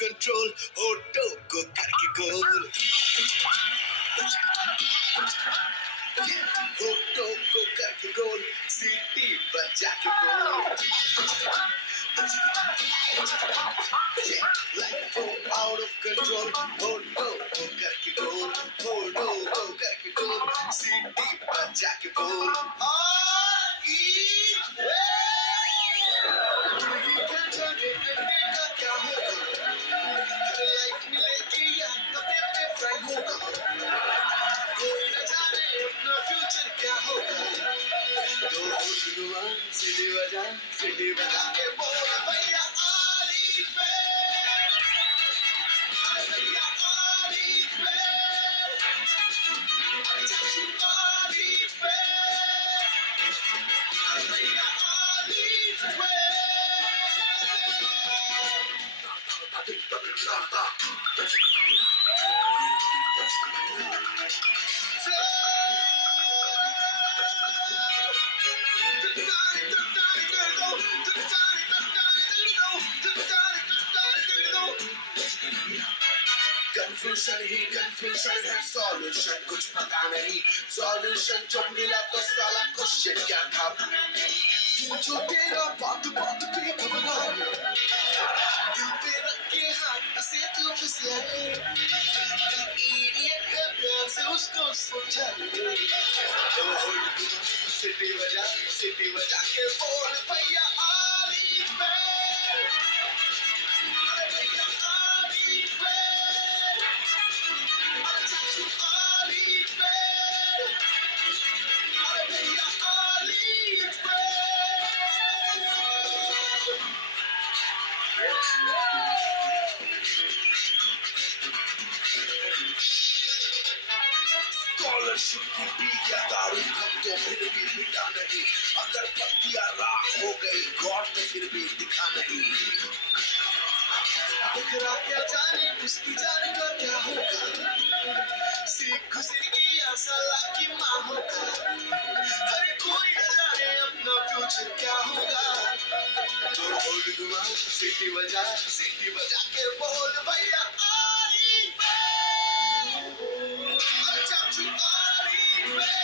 कंट्रोल होठों को करके गोल होठों को करके गोल सीटी बजा के बोल like fall out of control होठों को करके गोल होठों को करके गोल सीटी बजा के बोल क्या होगा लाइफ मिलेगी या तबे पे फ्राई होगा कोई न जाने अपना फ्यूचर क्या होगा तो सिटी बजा के बोल भैया आली पे अरे भैया आली पे अरे चाचू आली पे अरे भैया आली पे कंफ्यूजन ही कंफ्यूजन है सॉल्यूशन कुछ पता नहीं सॉल्यूशन जो मिला तो साला क्वेश्चन क्या था जो तेरा बात बात पे घबरा दिल पे रख के हाथ से तू फिसलाए इडियट है प्यार से उसको समझा सिटी बजा के बोल भैया आली पे अरे भैया आली पे अरे चाचू आली पे अरे भैया आली पे स्कॉलरशिप की पीया दारू हम तो फिर भी मिटा नहीं अगर पत्तियां राख हो गई गॉड तो फिर भी दिखा नहीं बिखरा क्या जाने उसकी जाने का क्या होगा सीख गुजरेगी या साला की माँ होगा हर कोई न जाने अपना फ्यूचर क्या होगा तो होल्ड घुमा सीटी बजा के बोल भैया आली पे अरे चाचू आली पे